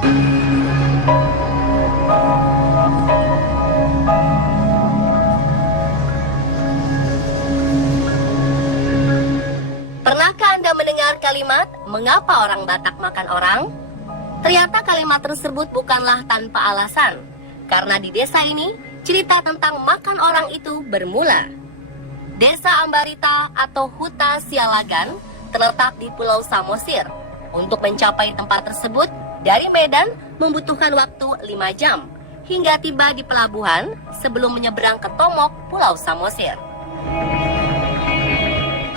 Pernahkah Anda mendengar kalimat, mengapa orang Batak makan orang? Ternyata kalimat tersebut bukanlah tanpa alasan. Karena di desa ini, cerita tentang makan orang itu bermula. Desa Ambarita atau Huta Sialagan terletak di Pulau Samosir. Untuk mencapai tempat tersebut, dari Medan membutuhkan waktu 5 jam hingga tiba di pelabuhan sebelum menyeberang ke Tomok, Pulau Samosir.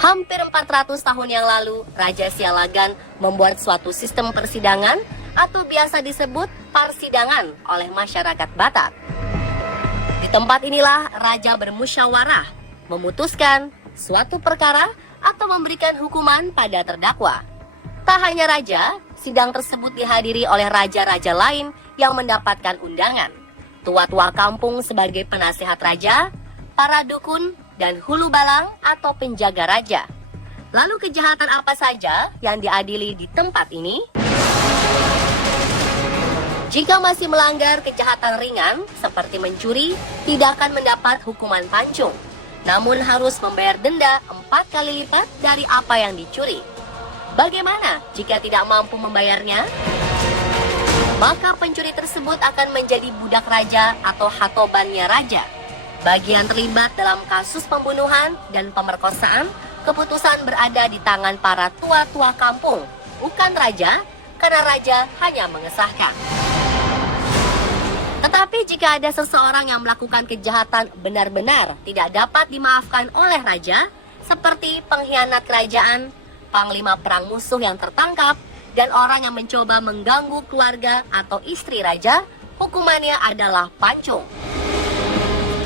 Hampir 400 tahun yang lalu, Raja Sialagan membuat suatu sistem persidangan atau biasa disebut parsidangan oleh masyarakat Batak. Di tempat inilah Raja bermusyawarah, memutuskan suatu perkara atau memberikan hukuman pada terdakwa. Tak hanya Raja, sidang tersebut dihadiri oleh raja-raja lain yang mendapatkan undangan. Tua-tua kampung sebagai penasihat raja, para dukun, dan hulu balang atau penjaga raja. Lalu kejahatan apa saja yang diadili di tempat ini? Jika masih melanggar kejahatan ringan seperti mencuri, tidak akan mendapat hukuman pancung, namun harus membayar denda 4 kali lipat dari apa yang dicuri. Bagaimana jika tidak mampu membayarnya? Maka pencuri tersebut akan menjadi budak raja atau hatobannya raja. Bagi yang terlibat dalam kasus pembunuhan dan pemerkosaan, keputusan berada di tangan para tua-tua kampung, bukan raja, karena raja hanya mengesahkan. Tetapi jika ada seseorang yang melakukan kejahatan benar-benar tidak dapat dimaafkan oleh raja, seperti pengkhianat kerajaan, panglima perang musuh yang tertangkap, dan orang yang mencoba mengganggu keluarga atau istri raja, hukumannya adalah pancung.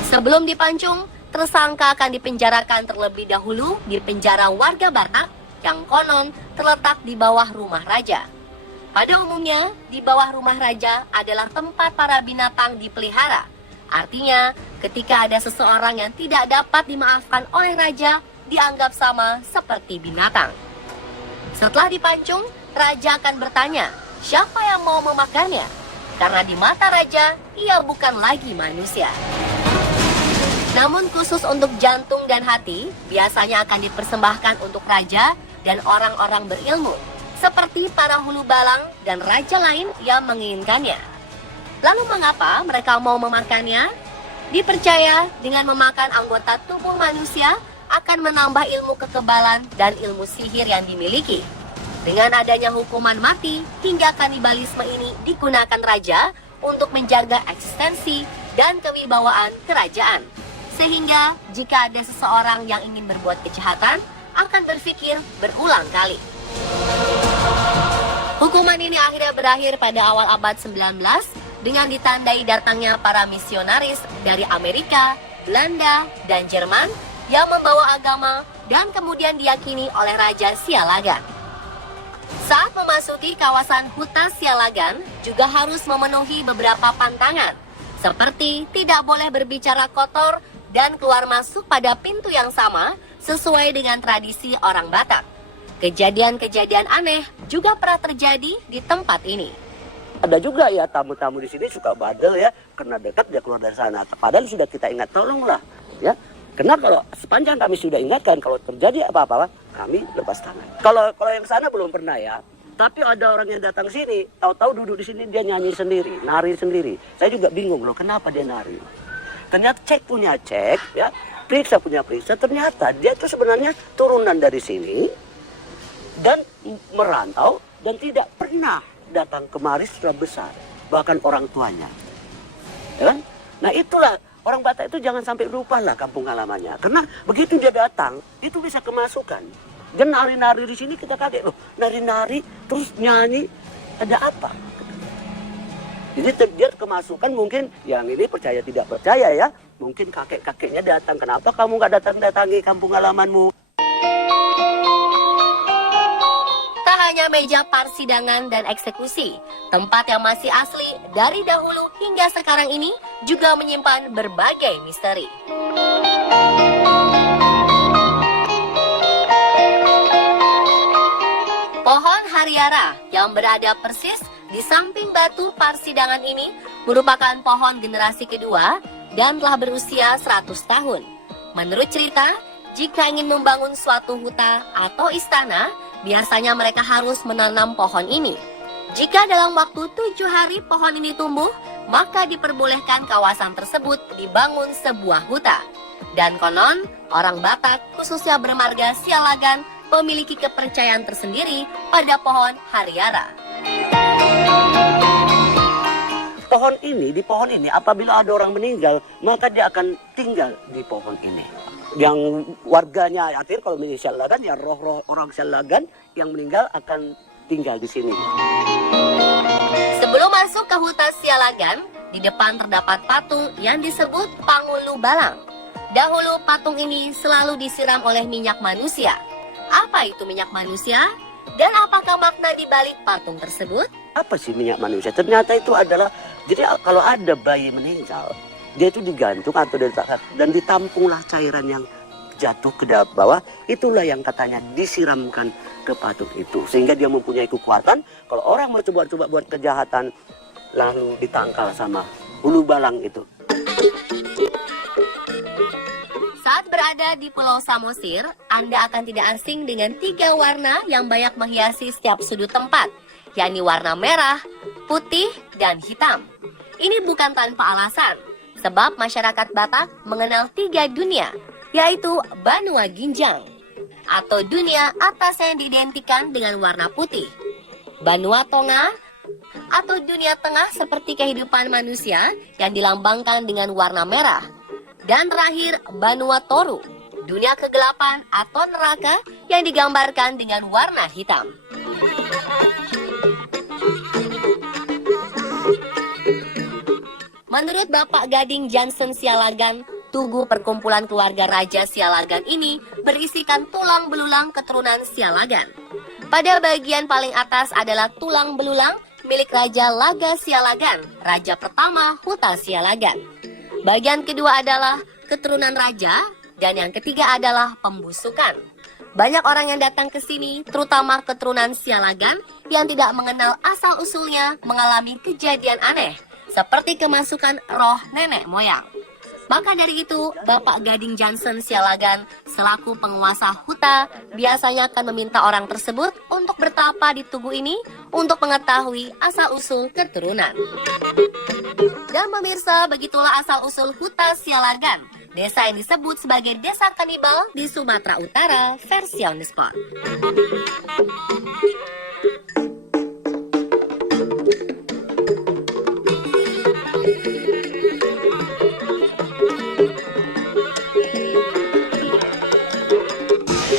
Sebelum dipancung, tersangka akan dipenjarakan terlebih dahulu di penjara warga Batak yang konon terletak di bawah rumah raja. Pada umumnya, di bawah rumah raja adalah tempat para binatang dipelihara. Artinya, ketika ada seseorang yang tidak dapat dimaafkan oleh raja, dianggap sama seperti binatang. Setelah dipancung, raja akan bertanya, siapa yang mau memakannya? Karena di mata raja, ia bukan lagi manusia. Namun khusus untuk jantung dan hati, biasanya akan dipersembahkan untuk raja dan orang-orang berilmu, seperti para hulu balang dan raja lain yang menginginkannya. Lalu mengapa mereka mau memakannya? Dipercaya dengan memakan anggota tubuh manusia akan menambah ilmu kekebalan dan ilmu sihir yang dimiliki. Dengan adanya hukuman mati hingga kanibalisme ini digunakan raja untuk menjaga eksistensi dan kewibawaan kerajaan. Sehingga jika ada seseorang yang ingin berbuat kejahatan, akan berpikir berulang kali. Hukuman ini akhirnya berakhir pada awal abad 19 dengan ditandai datangnya para misionaris dari Amerika, Belanda, dan Jerman yang membawa agama dan kemudian diyakini oleh Raja Sialagan. Saat memasuki kawasan Huta Sialagan juga harus memenuhi beberapa pantangan, seperti tidak boleh berbicara kotor dan keluar masuk pada pintu yang sama sesuai dengan tradisi orang Batak. Kejadian-kejadian aneh juga pernah terjadi di tempat ini. Ada juga ya tamu-tamu di sini suka badel ya, karena dekat dia keluar dari sana. Padahal sudah kita ingat, tolonglah ya. Karena kalau sepanjang kami sudah ingatkan kalau terjadi apa-apa, kami lepas tangan. Kalau yang sana belum pernah ya. Tapi ada orang yang datang sini, tahu-tahu duduk di sini dia nyanyi sendiri, nari sendiri. Saya juga bingung loh, kenapa dia nari? Ternyata cek punya cek ya, periksa punya periksa, ternyata dia itu sebenarnya turunan dari sini dan merantau dan tidak pernah datang kemari setelah besar, bahkan orang tuanya. Ya kan? Nah itulah orang Batak itu jangan sampai lupa lah kampung halamannya, karena begitu dia datang itu bisa kemasukan. Dia nari-nari di sini kita kaget loh, nari-nari terus nyanyi, ada apa? Jadi dia kemasukan mungkin yang ini percaya tidak percaya ya. Mungkin kakek-kakeknya datang, kenapa kamu nggak datang-datangi kampung halamanmu? Tak hanya meja persidangan dan eksekusi, tempat yang masih asli dari dahulu hingga sekarang ini juga menyimpan berbagai misteri. Pohon Hariara yang berada persis Di samping batu persidangan ini merupakan pohon generasi kedua dan telah berusia 100 tahun. Menurut cerita, jika ingin membangun suatu huta atau istana, biasanya mereka harus menanam pohon ini. Jika dalam waktu 7 hari pohon ini tumbuh, maka diperbolehkan kawasan tersebut dibangun sebuah huta. Dan konon, orang Batak khususnya bermarga Sialagan memiliki kepercayaan tersendiri pada pohon hariara. Di pohon ini apabila ada orang meninggal, maka dia akan tinggal di pohon ini. Yang warganya, artinya kalau menjadi Sialagan, ya roh-roh orang Sialagan yang meninggal akan tinggal di sini. Sebelum masuk ke hutan Sialagan, di depan terdapat patung yang disebut Pangulu Balang. Dahulu patung ini selalu disiram oleh minyak manusia. Apa itu minyak manusia? Dan apakah makna di balik patung tersebut? Apa sih minyak manusia? Ternyata itu adalah, jadi kalau ada bayi meninggal, dia itu digantung atau diletakkan dan ditampunglah cairan yang jatuh ke bawah. Itulah yang katanya disiramkan ke patung itu, sehingga dia mempunyai kekuatan. Kalau orang mau coba-coba buat kejahatan, lalu ditangkal sama ulu balang itu. Saat berada di Pulau Samosir, Anda akan tidak asing dengan 3 warna yang banyak menghiasi setiap sudut tempat, yakni warna merah, putih, dan hitam. Ini bukan tanpa alasan, sebab masyarakat Batak mengenal 3 dunia, yaitu Banua Ginjang, atau dunia atas yang diidentikan dengan warna putih, Banua Tonga, atau dunia tengah seperti kehidupan manusia yang dilambangkan dengan warna merah, dan terakhir Banua Toru, dunia kegelapan atau neraka yang digambarkan dengan warna hitam. Menurut Bapak Gading Johnson Sialagan, tugu perkumpulan keluarga Raja Sialagan ini berisikan tulang belulang keturunan Sialagan. Pada bagian paling atas adalah tulang belulang milik Raja Laga Sialagan, raja pertama Huta Sialagan. Bagian kedua adalah keturunan raja, dan yang ketiga adalah pembusukan. Banyak orang yang datang ke sini, terutama keturunan Sialagan, yang tidak mengenal asal-usulnya mengalami kejadian aneh, seperti kemasukan roh nenek moyang. Maka dari itu, Bapak Gading Johnson Sialagan selaku penguasa huta biasanya akan meminta orang tersebut untuk bertapa di tugu ini untuk mengetahui asal-usul keturunan. Dan pemirsa, begitulah asal-usul Huta Sialagan, desa yang disebut sebagai desa kanibal di Sumatera Utara versi On The Spot.